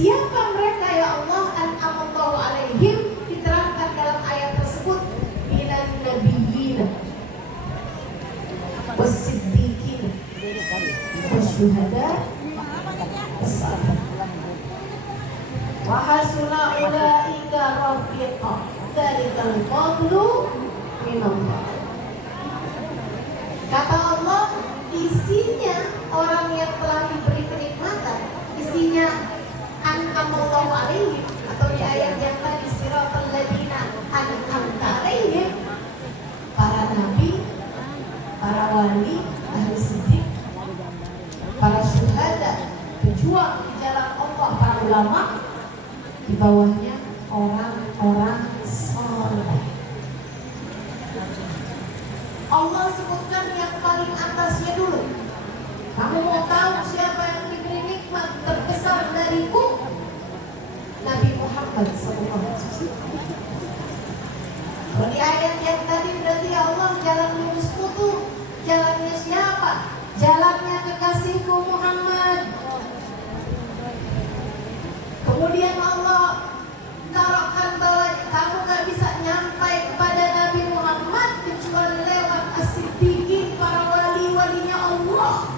Siapa mereka ya Allah? An'amallahu alaihim, diterangkan dalam ayat tersebut, minan nabiyyin was-siddiqin wasyuhada wa hasuna ulaika rafiqa, dzalikal fadlu minallah. Kata Allah, isinya orang yang telah diberi kenikmatan, isinya an'amallahu alaihim, atau di ayat yang tadi siratal ladzina an'amta alaihim, para nabi, para wali, ahli siddiq, para syuhada, pejuang di jalan Allah, para ulama, di bawahnya orang-orang soleh. Allah sebutkan yang paling atasnya dulu. Kamu mau tahu siapa yang diberi nikmat terbesar dariku? Nabi Muhammad SAW. Kalau di ayat yang tadi berarti Allah jalan lurus tuh, jalannya siapa? Jalannya kekasihku Muhammad. Kemudian Allah taruhkan bahwa kamu gak bisa nyampai kepada Nabi Muhammad kecuali lewat as-siddiqin, para wali-walinya Allah.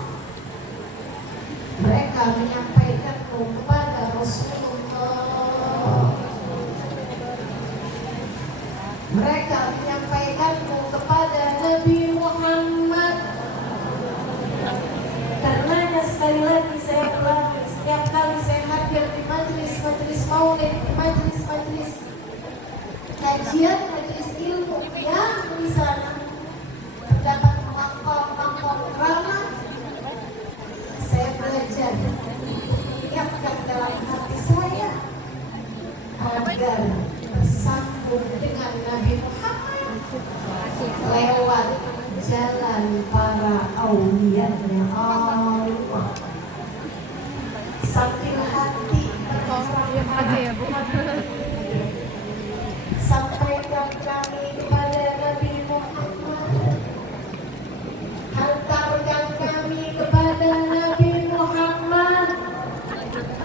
Mereka menyampaikanmu kepada Rasulullah. Mereka menyampaikanmu kepada Nabi Muhammad. Karenanya sekali lagi saya ulangi, setiap kali saya hadir di majelis maulid, di majelis kajian, majelis ilmu yang di sana terdapat mangkok ramah, saya belajar yang dalam hati saya agar bersambung dengan Nabi Muhammad lewat jalan para aulianya Allah. Sambil hati sampaikan kami kepada Nabi Muhammad, hantarkan kami kepada Nabi Muhammad,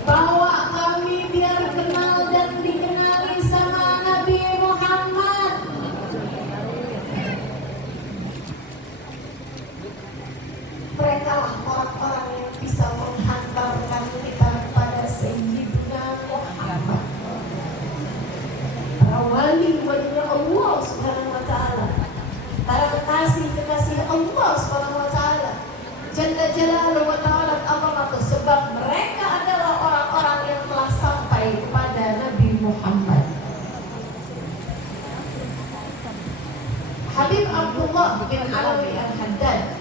bawa kami biar kenal dan dikenali sama Nabi Muhammad. Mereka lah orang-orang yang bisa menghantarkan kita kepada Sayyidina Muhammad, para wali-walinya Allah Subhanahu wa ta'ala, para kekasih-kekasih Allah Subhanahu wa ta'ala, Jalla Jalaluhu wa ta'ala azamatuh, sebab mereka adalah orang-orang yang telah sampai kepada Nabi Muhammad. Habib Abdullah bin Alawi Al-Haddad,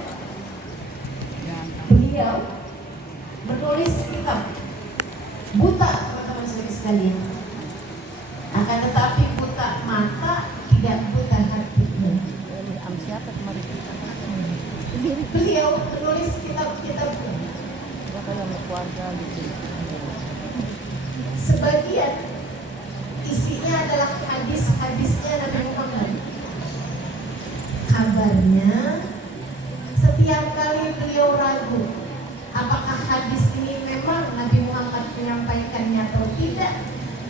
beliau menulis kitab buta, teman-teman sekalian, akan tetapi buta mata, tidak buta hati. Beliau menulis kitab-kitab, sebagian isinya adalah hadis-hadisnya Nabi Muhammad. Kabarnya setiap kali beliau ragu apakah hadis ini memang Nabi Muhammad menyampaikannya atau tidak,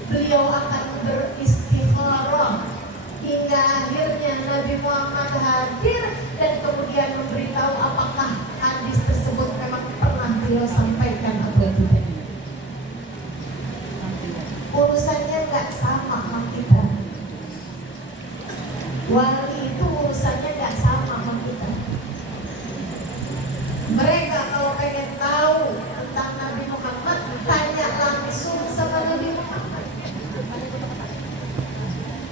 beliau akan beristikharah hingga akhirnya Nabi Muhammad hadir dan kemudian memberitahu apakah hadis tersebut memang pernah beliau sampaikan atau tidak. Urusannya nggak sama sama kita. Wali itu urusannya nggak sama sama kita. Mereka kalau pengen tahu tentang Nabi Muhammad, tanya langsung sama Nabi Muhammad.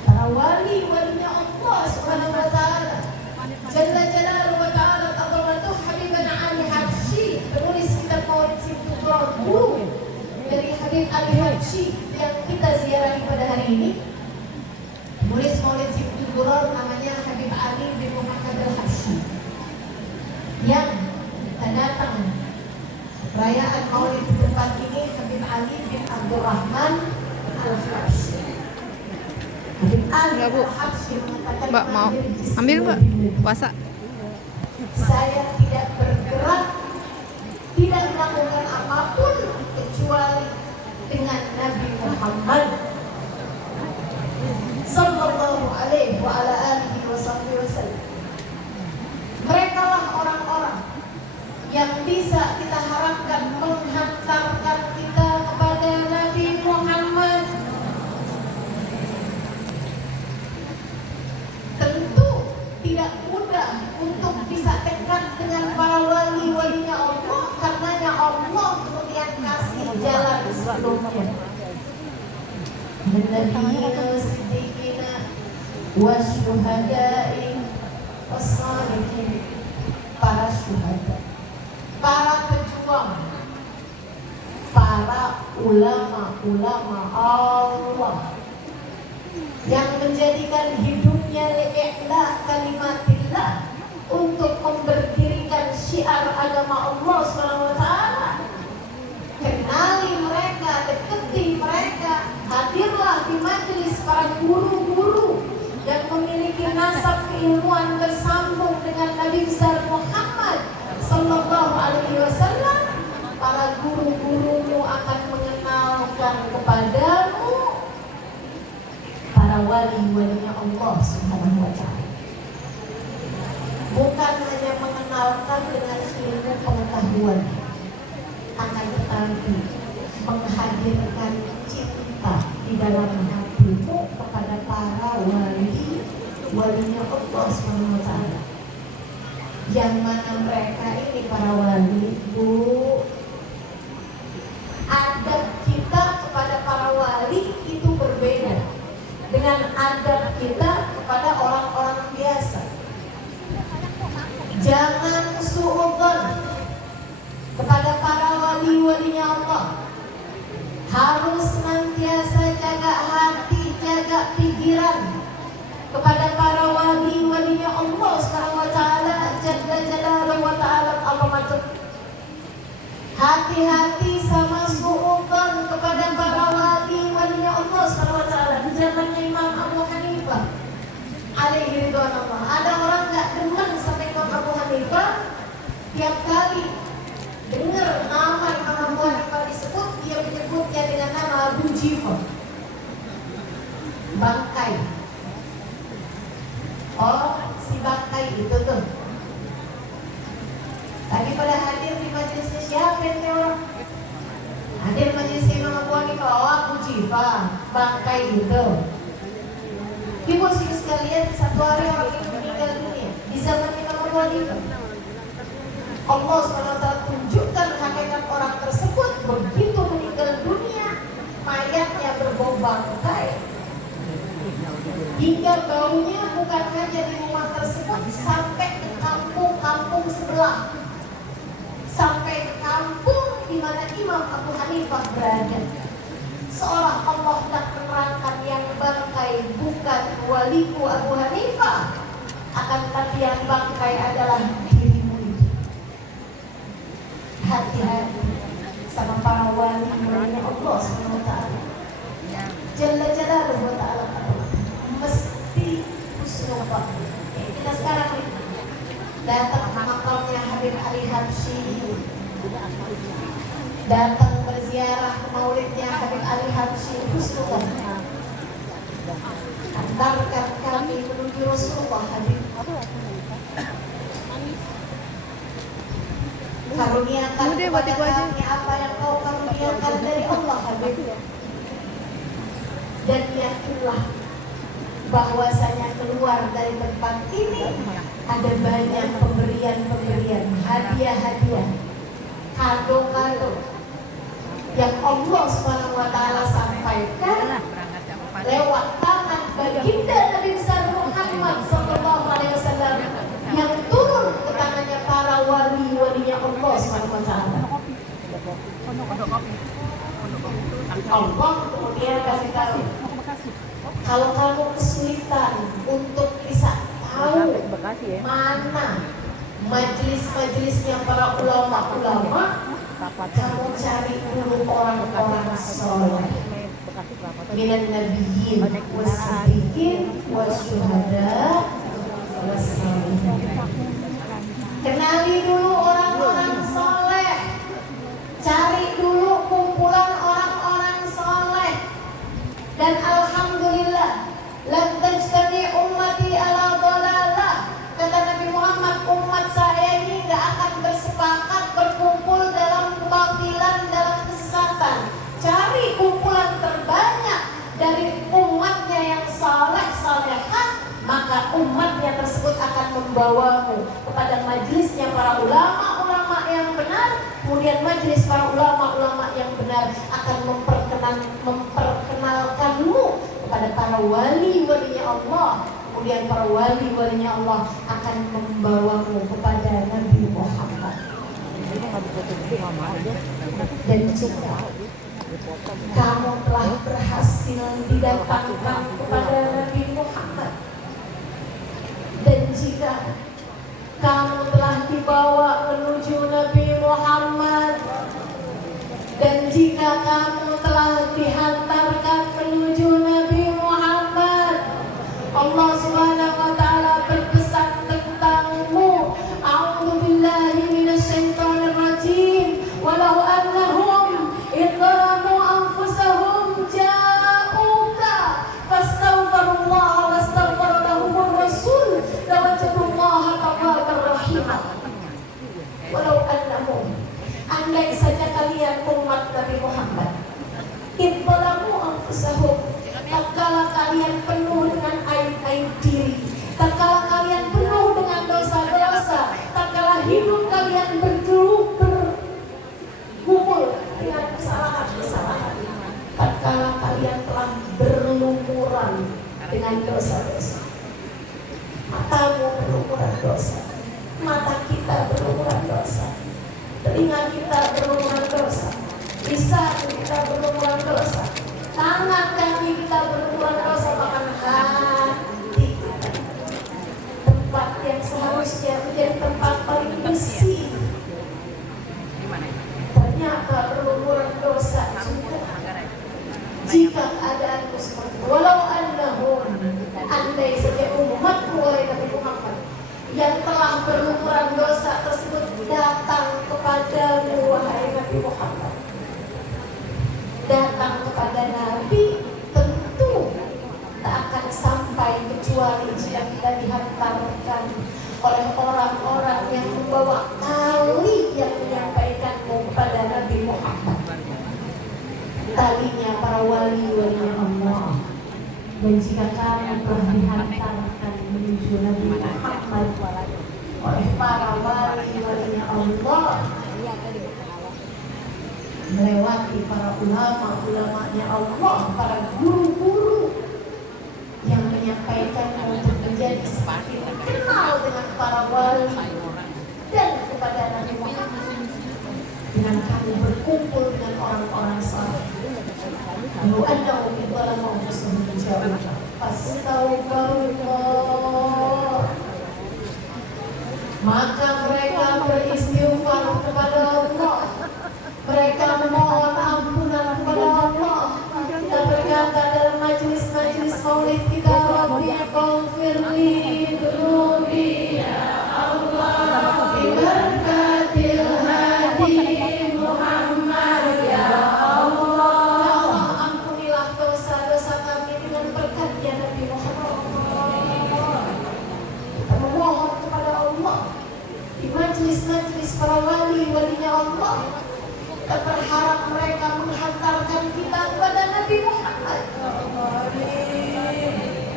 Para wali-walinya Allah Subhanahu wa ta'ala, Jalla Jalaluhu wa ta'ala azamatuh, Habibana Ali Habsyi, penulis kitab Maulid Situdradu dari Habib Ali Habsyi yang kita ziarahi pada hari ini. Penulis Maulid Situdradu namanya Habib Ali bin Muhammad Al-Habsyi, yang kita datang perayaan Maulid di tempat ini. Habib Ali bin Abdurrahman Al-Habsyi. Enggak, Bu. Mbak mau ambil, Mbak? Puasa. Saya tidak bergerak, tidak melakukan apapun kecuali dengan Nabi Muhammad sallallahu alaihi wa ala alihi wasallam. Mereka lah orang-orang yang bisa kita harapkan menghantarkan kita kepada Nabi Muhammad. Tentu tidak mudah untuk bisa dekat dengan para wali-walinya Allah, karenanya Allah kemudian kasih jalan sebelumnya. Nabiyina siddiqina wasyuhada'i wassalihin, para syuhada, para pejuang, para ulama-ulama Allah yang menjadikan hidupnya li'la kalimatillah, untuk memberdirikan syiar agama Allah SWT. Kenali mereka, deketi mereka, hadirlah di majelis para guru-guru yang memiliki nasab keilmuan bersambung dengan Nabi besar Muhammad sallallahu alaihi wasallam. Para guru-gurumu akan mengenalkan kepadamu para wali-walinya Allah Subhanahu wa ta'ala. Bukan hanya mengenalkan dengan ilmu pengetahuan, akan tetapi menghadirkan cinta di dalam hatimu kepada para walinya Allah Subhanahu wa ta'ala. Yang mana mereka ini para wali, Bu, adab kita kepada para wali itu berbeda dengan adab kita kepada orang-orang biasa. Jangan suudzon kepada para wali-walinya Allah. Harus senantiasa jaga hati, jaga pikiran kepada para wali-walinya Allah Subhanahu wa ta'ala, jalla jalaluhu wa ta'ala al-azamah. Hati-hati sama suudzon kepada para wali-walinya Allah Subhanahu wa ta'ala. Di zamannya Imam Abu Hanifah alaihi ridwanullah, ada orang gak demen sama Imam Abu Hanifah. Tiap kali dengar nama Imam Abu Hanifah disebut, dia menyebutnya dengan nama Abu Jifar, bangkai. Oh, si bangkai itu tuh. Tadi pada hadir di majelisnya siapa ini orang? Hadir majelis Imam Abu Hanifah, oh Abu Jifar, bangkai itu. Ibu-ibu sekalian, satu hari orang itu meninggal dunia di zaman Imam Abu Hanifah. Allah SWT tunjukkan hakikat orang tersebut. Begitu meninggal dunia, mayatnya berbau bangkai, hingga baunya bukan hanya di rumah tersebut, sampai ke kampung-kampung sebelah, sampai ke kampung di mana Imam Abu Hanifah berada. Seolah Allah tak menerangkan yang bangkai bukan waliku Abu Hanifah, akan tetapi yang bangkai adalah dirimu itu. Hati-hati sama para wali-walinya Allah SWT, jalla jalaluhu wa ta'ala. Mesti husnuzon. Kita sekarang datang ke makamnya Habib Ali Habsyi, datang berziarah ke maulidnya Habib Ali Habsyi, husnuzon. Antarkan kami menuju Rasulullah Habib. Karuniakan kepada kami apa yang kau karuniakan dari Allah Habib. Dan yakinlah bahwasanya keluar dari tempat ini ada banyak pemberian-pemberian, hadiah-hadiah, kado-kado yang Allah Subhanahu wa ta'ala sampaikan lewat tangan baginda Nabi besar Muhammad sallallahu alaihi wasallam yang turun ke tangannya para wali-walinya Allah Subhanahu wa ta'ala. Allah kemudian kasih tahu, kalau kamu kesulitan untuk bisa tahu mana majelis-majelisnya para ulama-ulama, kamu cari dulu orang-orang soleh minan nabiyyin was-siddiqin wasyuhada was-salihin. Kenali dulu orang-orang soleh, cari dulu kumpulan orang-orang membawamu kepada majelisnya para ulama-ulama yang benar. Kemudian majelis para ulama-ulama yang benar akan memperkenalkanmu kepada para wali-walinya Allah. Kemudian para wali-walinya Allah akan membawamu kepada Nabi Muhammad. Dan jika kamu telah berhasil didatangkan kepada Nabi Muhammad, dan jika kamu telah dibawa menuju Nabi Muhammad, dan jika kamu telah dihantarkan menuju Nabi Muhammad, Allah Subhanahu wa taala berpesan tentangmu. A'udzu billahi minasyaitonir rajim. Walau annahum idzalamu anfusahum ja'uka fastaghfirullaha wastaghfara lahumur rasul lawajadullaha tawwabar rahim. Walau annahum, andai saja kalian umat Nabi Muhammad, idzalamu anfusahum, tatkala kalian penuh dengan aib-aib diri, tatkala kalian penuh dengan dosa-dosa, tatkala hidup kalian bergumul dengan kesalahan-kesalahan, tatkala kalian telah berlumuran dengan dosa-dosa. Matamu berlumuran dosa, mata kita berlumuran dosa, telinga kita berlumuran dosa, lisan kita berlumuran dosa, tangan kaki kita berlumuran dosa, bahkan hati kita, tempat yang seharusnya menjadi tempat paling bersih, ternyata berlumuran dosa juga. Jika keadaanmu seperti itu, walau annahum, andai saja umatmu wahai Nabi Muhammad yang telah berlumuran dosa tersebut datang kepadamu wahai Nabi Muhammad, datang kepada Nabi, tentu tak akan sampai kecuali jika kita dihantarkan oleh orang-orang yang membawa tali yang menyampaikanmu kepada Nabi Muhammad. Talinya para wali-walinya Allah. Dan jika kamu telah dihantarkan menuju Nabi Muhammad oleh para wali-walinya Allah, melewati para ulama-ulamanya Allah, para guru-guru yang menyampaikan untuk menjadi semakin kenal dengan para wali dan kepada Nabi Muhammad, dengan kami berkumpul dengan orang-orang saleh. Lalu annahum idzalamu anfusahum ja'uka fastaghfirullah, maka mereka beristighfar kepada Allah, mereka memohon ampunan kepada Allah. Kita berkata dalam majelis-majelis maulid kita, Rabbi ighfirli dzunubi ya Allah, biberkatil hadi Muhammad ya Allah. Ya Allah, ampunilah dosa-dosa kami dengan berkatnya Nabi Muhammad. Kita memohon kepada Allah di majelis-majelis para wali-walinya Allah. Kita berharap mereka menghantarkan kita kepada Nabi Muhammad.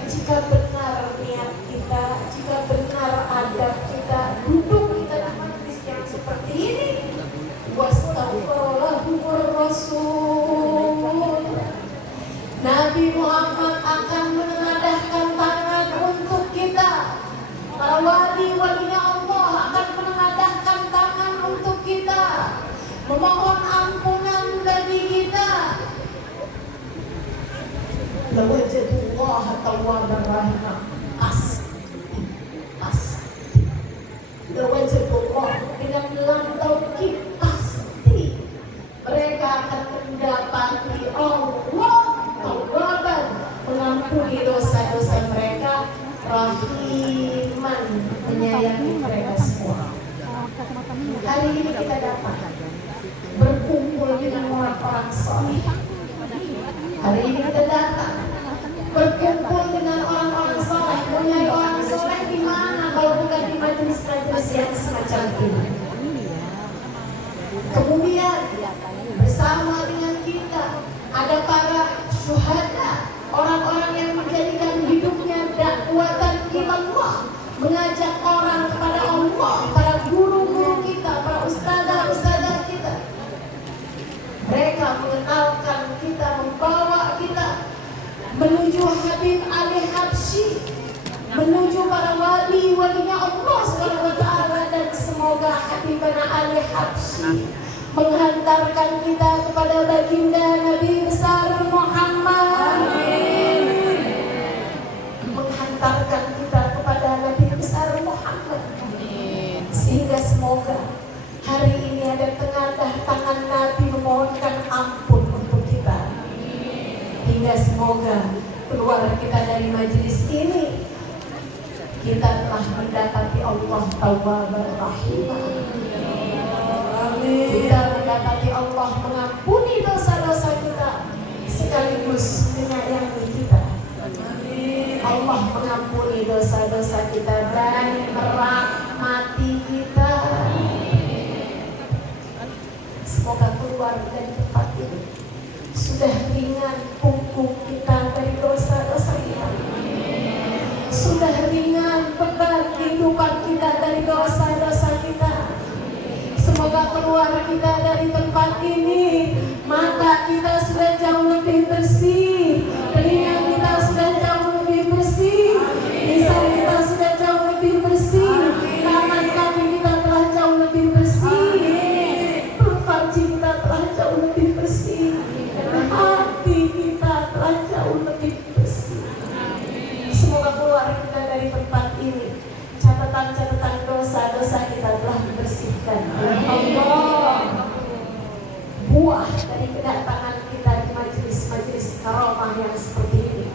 Jika benar niat kita, jika benar adab kita, duduk kita di majelis yang seperti ini, wastaghfirullahumur rasul, Nabi Muhammad akan menengadahkan tangan untuk kita. Para wali-walinya Allah akan menengadahkan tangan untuk kita, memohon ampunan bagi kita. Lawajadullaha tawwabar rahim. Pasti lawajadullah dengan lam taukid, pasti mereka akan mendapati Allah tawwaban, mengampuni dosa-dosa mereka, rahiman, menyayangi mereka semua. Hari ini kita dapat berkumpul dengan orang-orang saleh. Hari ini kita datang berkumpul dengan orang-orang saleh. Menyai orang saleh di mana kalau bukan di majelis-majelis yang semacam ini? Kemudian bersama dengan kita ada para syuhada, orang-orang yang menjadikan hidupnya dakwatan ilallah, mengajak orang Habsyi, menuju para wali-walinya Allah Subhanahu wa taala, dan semoga Habibana Ali Habsyi menghantarkan kita kepada baginda Nabi besar Muhammad. Amin. Menghantarkan kita kepada Nabi besar Muhammad. Amin. Sehingga semoga hari ini ada tengadah tangan Nabi memohonkan ampun untuk kita. Hingga semoga keluar kita dari majelis ini, kita telah mendapati Allah Tawwabar Rahim. Kita mendapati Allah mengampuni dosa-dosa kita sekaligus menyayangi kita. Allah mengampuni dosa-dosa kita dan merahmati kita. Semoga keluar dari tempat ini sudah ringan punggung kita dari dosa-dosa kita. Sudah ringan beban kehidupan kita dari dosa-dosa kita. Semoga keluar kita dari tempat ini, mata kita sudah jauh lebih bersih, telinga kita sudah jauh lebih bersih, lisan kita sudah jauh lebih bersih, tangan kaki kita telah jauh lebih bersih, perut farji kita telah jauh lebih bersih, dan hati kita telah jauh lebih bersih. Semoga keluar kita dari tempat ini, catatan-catatan dosa-dosa kita telah dibersihkan oleh Allah. Buah dari kedatangan kita di majelis-majelis karamah yang seperti ini,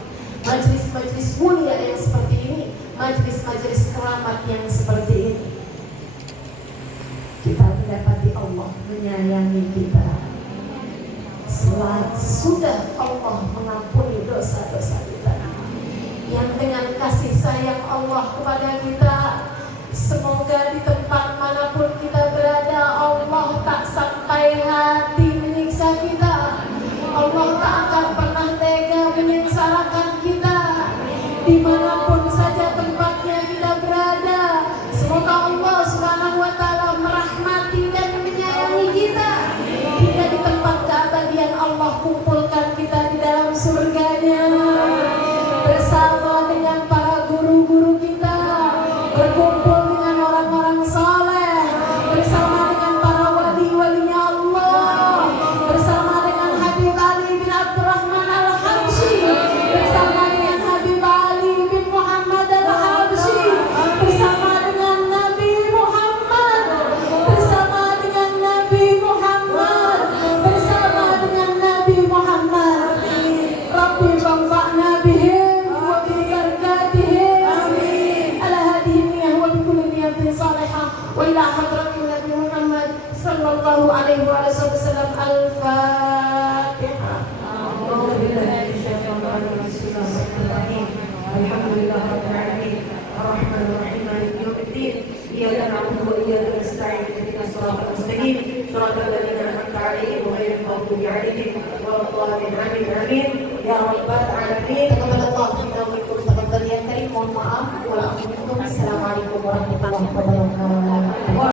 majelis-majelis mulia yang seperti ini, majelis-majelis keramat yang seperti ini, kita mendapati Allah menyayangi kita. Sesudah Allah mengampuni dosa-dosa kita, yang dengan kasih sayang Allah kepada kita, semoga di tempat manapun kita berada, Allah tak sampai hati menyiksa kita. Allah tak akan pernah tega menyengsarakan kita dimanapun saja tempatnya kita berada. Semoga Allah Subhanahu wa taala merahmati dan menyayangi kita hingga di tempat keabadian Allah kumpulkan kita di dalam surganya bersama dengan para guru-guru kita, berkumpul dengan orang-orang saleh, bersama dengan para wali-walinya Allah, bersama dengan Habib Ali bin Abdurrahman Al-Habsyi, bersama dengan Habib Ali bin Muhammad Al-Habsyi, bersama dengan Nabi Muhammad, bersama dengan Nabi Muhammad, bersama dengan Nabi Muhammad. Rabbi fanfa'na bihim wa bi barakatihim. Amin. Ala hadhihi niyyah wa bi kulli niyyatin salihah wa ila hadratin Nabi Muhammad sallallahu alaihi wa sallam. Al-Fatihah. A'udzu billahi minasyaitonir rajim. Alhamdulillahirabbil alamin. Ar-Rahmanir Rahim. Maliki yaumiddin. Iyyaka na'budu wa iyyaka nasta'in. Ihdinas siratal mustaqim. Siratal ladzina an'amta 'alaihim ghairil maghdubi 'alaihim waladdallin. Amin. Ya Rabbal Alamin. Taqabbalallahu minna wa minkum taqabbal ya karim. Mohon maaf. Assalamualaikum warahmatullahi wabarakatuh.